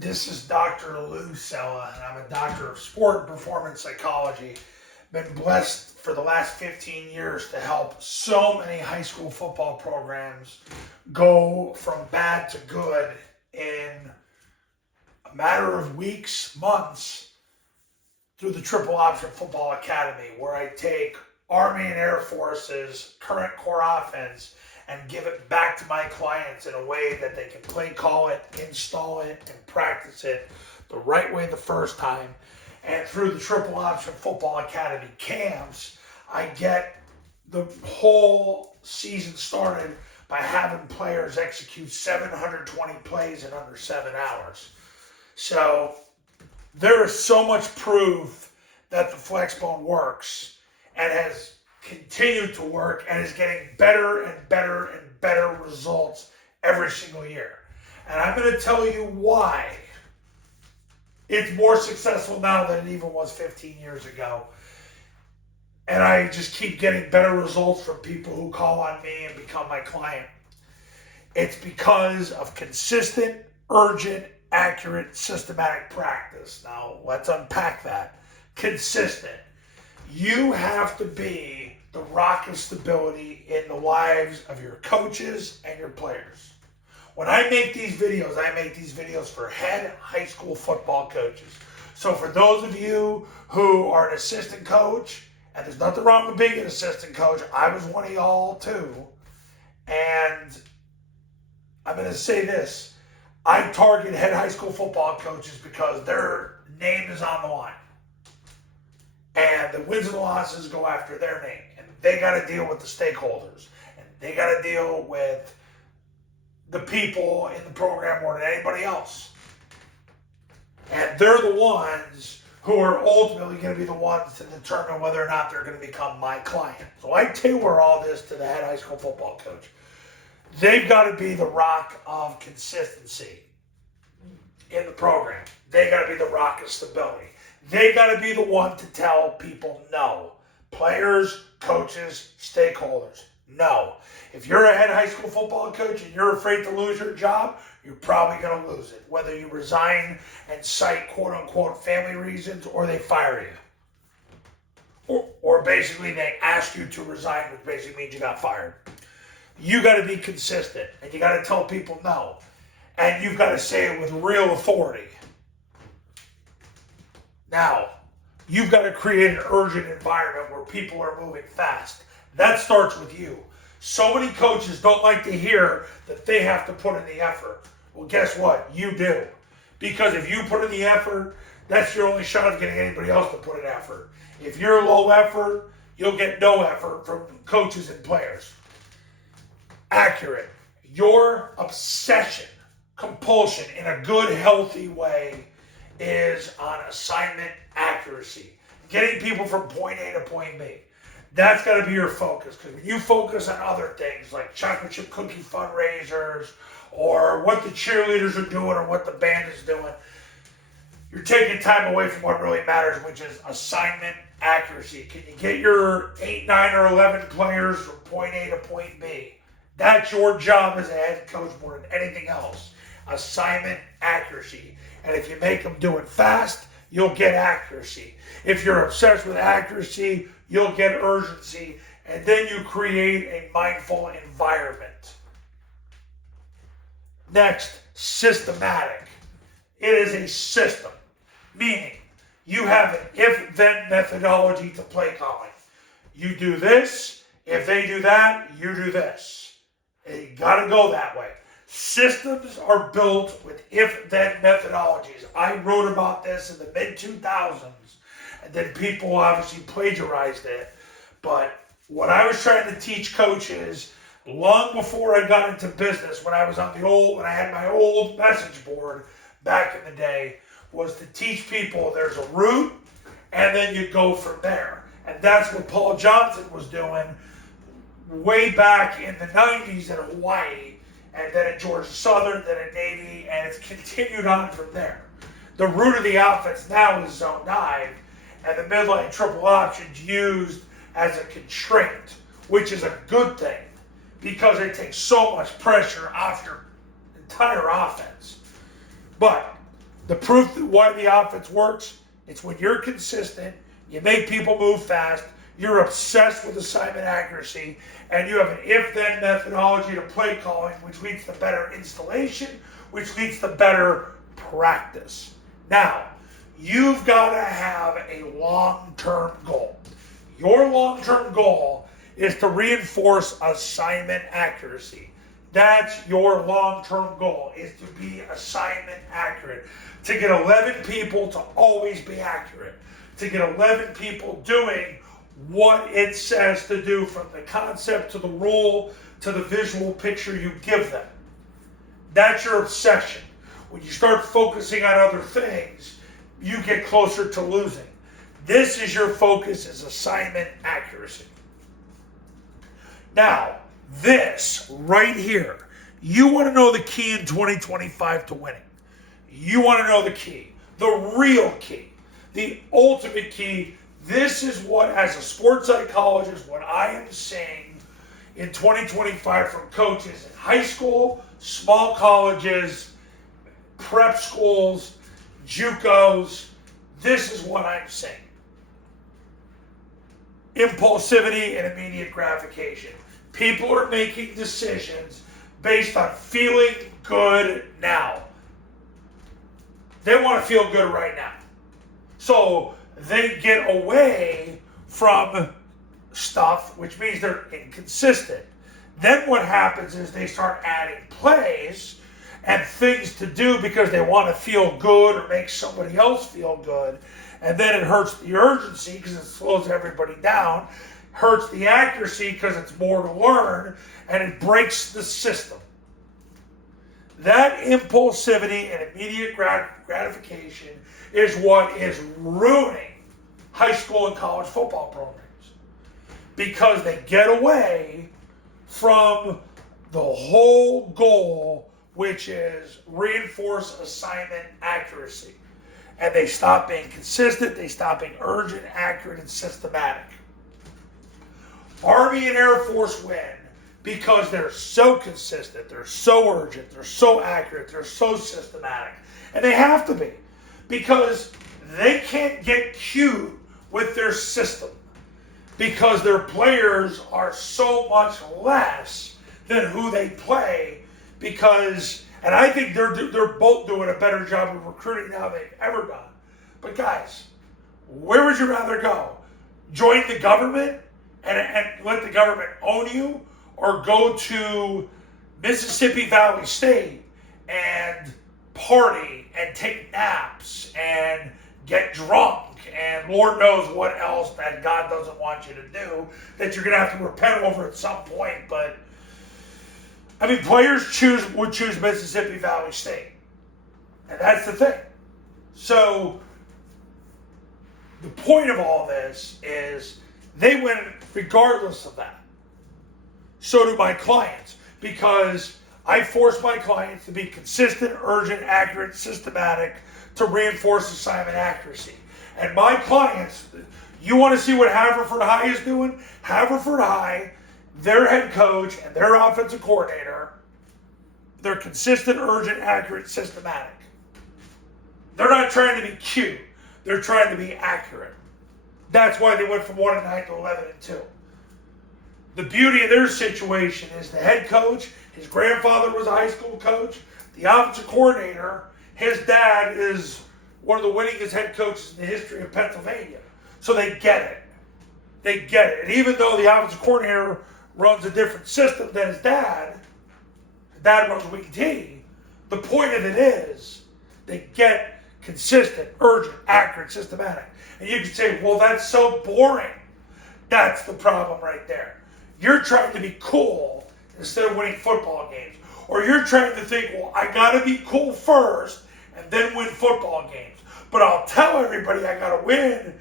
This is Dr. Lou Sella, and I'm a doctor of sport and performance psychology. Been blessed for the last 15 years to help so many high school football programs go from bad to good in a matter of weeks, months, through the Triple Option Football Academy, where I take Army and Air Force's current core offense and give it back to my clients in a way that they can play call it, install it, and practice it the right way the first time. And through the Triple Option Football Academy camps, I get the whole season started by having players execute 720 plays in under 7 hours. So there is so much proof that the Flexbone works and has continued to work and is getting better and better and better results every single year. And I'm going to tell you why it's more successful now than it even was 15 years ago. And I just keep getting better results from people who call on me and become my client. It's because of consistent, urgent, accurate, systematic practice. Now, let's unpack that. Consistent. You have to be the rock of stability in the lives of your coaches and your players. When I make these videos for head high school football coaches. So for those of you who are an assistant coach, and there's nothing wrong with being an assistant coach, I was one of y'all too. And I'm going to say this. I target head high school football coaches because their name is on the line. And the wins and losses go after their name. And they got to deal with the stakeholders. And they got to deal with the people in the program more than anybody else. And they're the ones who are ultimately going to be the ones to determine whether or not they're going to become my client. So I tailor all this to the head high school football coach. They've got to be the rock of consistency in the program. They got to be the rock of stability. They got to be the one to tell people no. Players, coaches, stakeholders, no. If you're a head high school football coach and you're afraid to lose your job, you're probably going to lose it. Whether you resign and cite quote-unquote family reasons or they fire you. Or basically they ask you to resign, which basically means you got fired. You got to be consistent and you got to tell people no. And you've got to say it with real authority. Now, you've got to create an urgent environment where people are moving fast. That starts with you. So many coaches don't like to hear that they have to put in the effort. Well, guess what? You do. Because if you put in the effort, that's your only shot of getting anybody else to put in effort. If you're low effort, you'll get no effort from coaches and players. Accurate. Your obsession, compulsion in a good, healthy way is on assignment accuracy. Getting people from point A to point B. That's got to be your focus. Because when you focus on other things like chocolate chip cookie fundraisers or what the cheerleaders are doing or what the band is doing, you're taking time away from what really matters, which is assignment accuracy. Can you get your 8, 9, or 11 players from point A to point B? That's your job as a head coach more than anything else. Assignment accuracy. And if you make them do it fast, you'll get accuracy. If you're obsessed with accuracy, you'll get urgency. And then you create a mindful environment. Next, systematic. It is a system. Meaning, you have an if-then methodology to play calling. You do this. If they do that, you do this. And you got to go that way. Systems are built with if-then methodologies. I wrote about this in the mid-2000s, and then people obviously plagiarized it. But what I was trying to teach coaches long before I got into business, when I had my old message board back in the day, was to teach people there's a route, and then you go from there. And that's what Paul Johnson was doing way back in the 90s in Hawaii, and then at Georgia Southern, then at Navy, and it's continued on from there. The root of the offense now is zone dive, and the midline triple option's used as a constraint, which is a good thing because it takes so much pressure off your entire offense. But The proof that why the offense works, it's when you're consistent, you make people move fast, you're obsessed with assignment accuracy, and you have an if-then methodology to play calling, which leads to better installation, which leads to better practice. Now, you've got to have a long-term goal. Your long-term goal is to reinforce assignment accuracy. That's your long-term goal, is to be assignment accurate. To get 11 people to always be accurate. To get 11 people doing what it says to do, from the concept to the rule to the visual picture you give them. That's your obsession. When you start focusing on other things, you get closer to losing. This is your focus, is assignment accuracy. Now, this right here, you want to know the key in 2025 to winning. You want to know the key, the real key, the ultimate key. This is what, as a sports psychologist, what I am saying in 2025 from coaches in high school, small colleges, prep schools, JUCOs. This is what I'm saying. Impulsivity and immediate gratification. People are making decisions based on feeling good now. They want to feel good right now. So they get away from stuff, which means they're inconsistent. Then what happens is they start adding plays and things to do because they want to feel good or make somebody else feel good. And then it hurts the urgency because it slows everybody down, hurts the accuracy because it's more to learn, and it breaks the system. That impulsivity and immediate gratification is what is ruining high school and college football programs, because they get away from the whole goal, which is reinforce assignment accuracy. And they stop being consistent, they stop being urgent, accurate, and systematic. Army and Air Force win because they're so consistent, they're so urgent, they're so accurate, they're so systematic. And they have to be, because they can't get cute with their system, because their players are so much less than who they play. Because, and I think they're both doing a better job of recruiting now than they've ever done. But guys, where would you rather go? Join the government and let the government own you, or go to Mississippi Valley State and party and take naps and get drunk and Lord knows what else that God doesn't want you to do, that you're going to have to repent over at some point? But I mean, players would choose Mississippi Valley State, and that's the thing. So the point of all this is they win regardless of that. So do my clients, because I force my clients to be consistent, urgent, accurate, systematic, to reinforce assignment accuracy. And my clients, you want to see what Haverford High is doing? Haverford High, their head coach and their offensive coordinator, they're consistent, urgent, accurate, systematic. They're not trying to be cute. They're trying to be accurate. That's why they went from 1-9 to 11-2. The beauty of their situation is the head coach, his grandfather was a high school coach. The offensive coordinator, his dad is one of the winningest head coaches in the history of Pennsylvania. So they get it. They get it. And even though the offensive coordinator runs a different system than his dad runs weak T, the point of it is they get consistent, urgent, accurate, systematic. And you can say, well, that's so boring. That's the problem right there. You're trying to be cool instead of winning football games. Or you're trying to think, well, I got to be cool first and then win football games. But I'll tell everybody I got to win,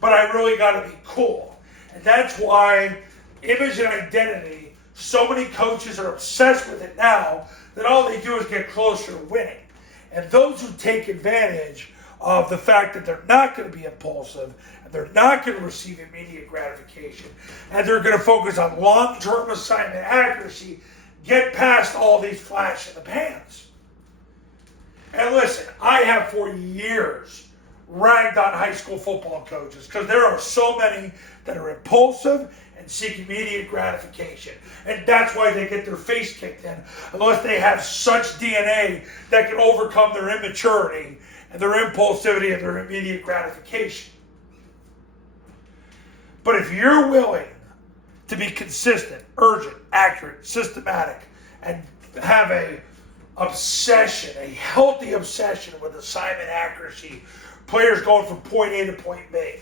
but I really got to be cool. And that's why image and identity, so many coaches are obsessed with it now that all they do is get closer to winning. And those who take advantage of the fact that they're not going to be impulsive, and they're not going to receive immediate gratification, and they're going to focus on long-term assignment accuracy, get past all these flash in the pans. And listen, I have for years ragged on high school football coaches because there are so many that are impulsive and seek immediate gratification. And that's why they get their face kicked in, unless they have such DNA that can overcome their immaturity and their impulsivity and their immediate gratification. But if you're willing to be consistent, urgent, accurate, systematic, and have a obsession, a healthy obsession with assignment accuracy, players going from point A to point B,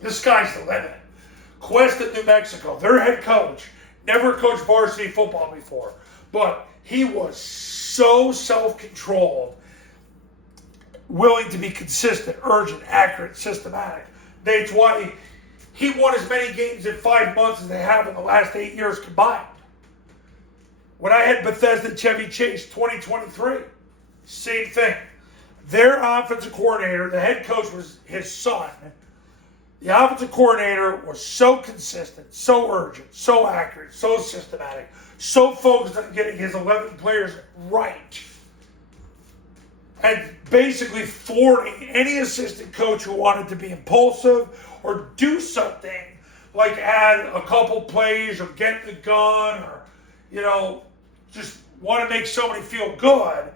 the sky's the limit. Quest at New Mexico, their head coach, never coached varsity football before, but he was so self-controlled, willing to be consistent, urgent, accurate, systematic. That's why he won as many games in 5 months as they have in the last 8 years combined. When I had Bethesda Chevy Chase 2023, same thing. Their offensive coordinator, the head coach was his son. The offensive coordinator was so consistent, so urgent, so accurate, so systematic, so focused on getting his 11 players right. And basically thwarting any assistant coach who wanted to be impulsive or do something like add a couple plays or get in the gun or, just want to make somebody feel good.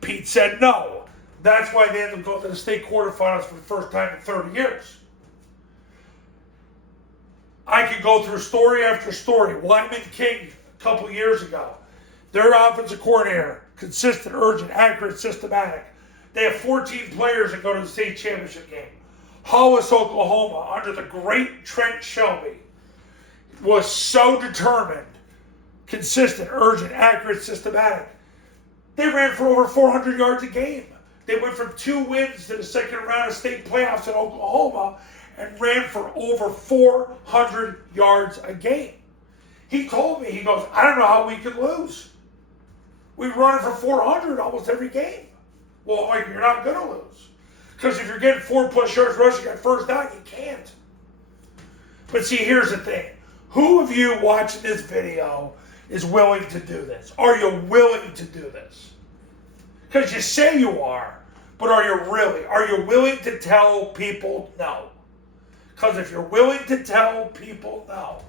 Pete said no. That's why they ended up going to the state quarterfinals for the first time in 30 years. I could go through story after story. Wyman King, a couple years ago, their offensive coordinator, consistent, urgent, accurate, systematic. They have 14 players that go to the state championship game. Hollis, Oklahoma, under the great Trent Shelby, was so determined, consistent, urgent, accurate, systematic. They ran for over 400 yards a game. They went from 2 wins to the second round of state playoffs in Oklahoma and ran for over 400 yards a game. He told me, he goes, I don't know how we could lose. We run for 400 almost every game. Well, like, you're not going to lose. Because if you're getting 4+ yards rushing at first down, you can't. But see, here's the thing. Who of you watching this video is willing to do this? Are you willing to do this? Because you say you are, but are you really? Are you willing to tell people no? Because if you're willing to tell people no,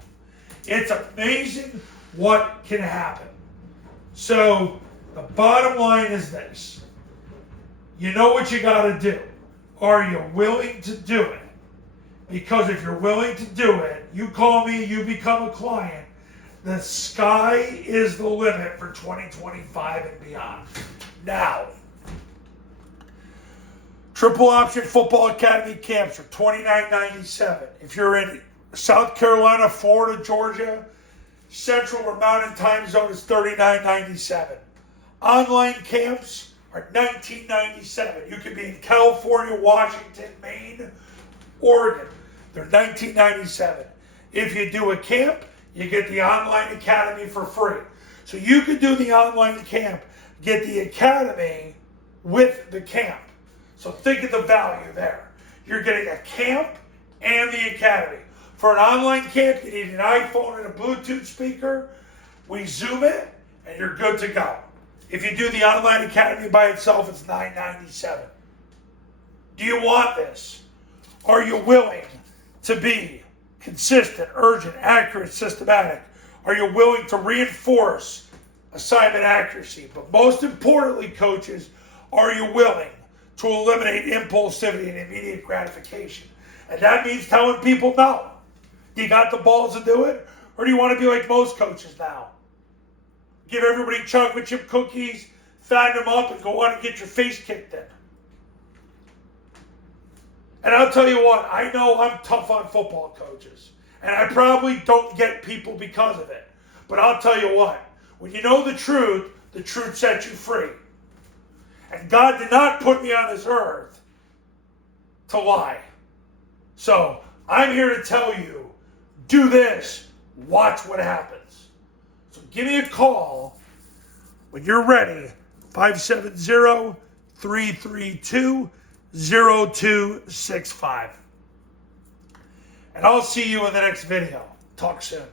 it's amazing what can happen. So the bottom line is this. You know what you got to do. Are you willing to do it? Because if you're willing to do it, you call me, you become a client, the sky is the limit for 2025 and beyond. Now, Triple Option Football Academy camps are $29.97. If you're in South Carolina, Florida, Georgia, Central or Mountain Time Zone is $39.97. Online camps are $19.97. You could be in California, Washington, Maine, Oregon. They're $19.97. If you do a camp, you get the online academy for free. So you could do the online camp, get the academy with the camp. So think of the value there. You're getting a camp and the academy. For an online camp, you need an iPhone and a Bluetooth speaker. We Zoom it, and you're good to go. If you do the online academy by itself, it's $9.97. Do you want this? Are you willing to be consistent, urgent, accurate, systematic? Are you willing to reinforce assignment accuracy? But most importantly, coaches, are you willing to eliminate impulsivity and immediate gratification? And that means telling people no. Do you got the balls to do it? Or do you want to be like most coaches now? Give everybody chocolate chip cookies, fatten them up, and go on and get your face kicked in. And I'll tell you what, I know I'm tough on football coaches. And I probably don't get people because of it. But I'll tell you what, when you know the truth sets you free. And God did not put me on this earth to lie. So I'm here to tell you, do this, watch what happens. So give me a call when you're ready, 570-332-0265. And I'll see you in the next video. Talk soon.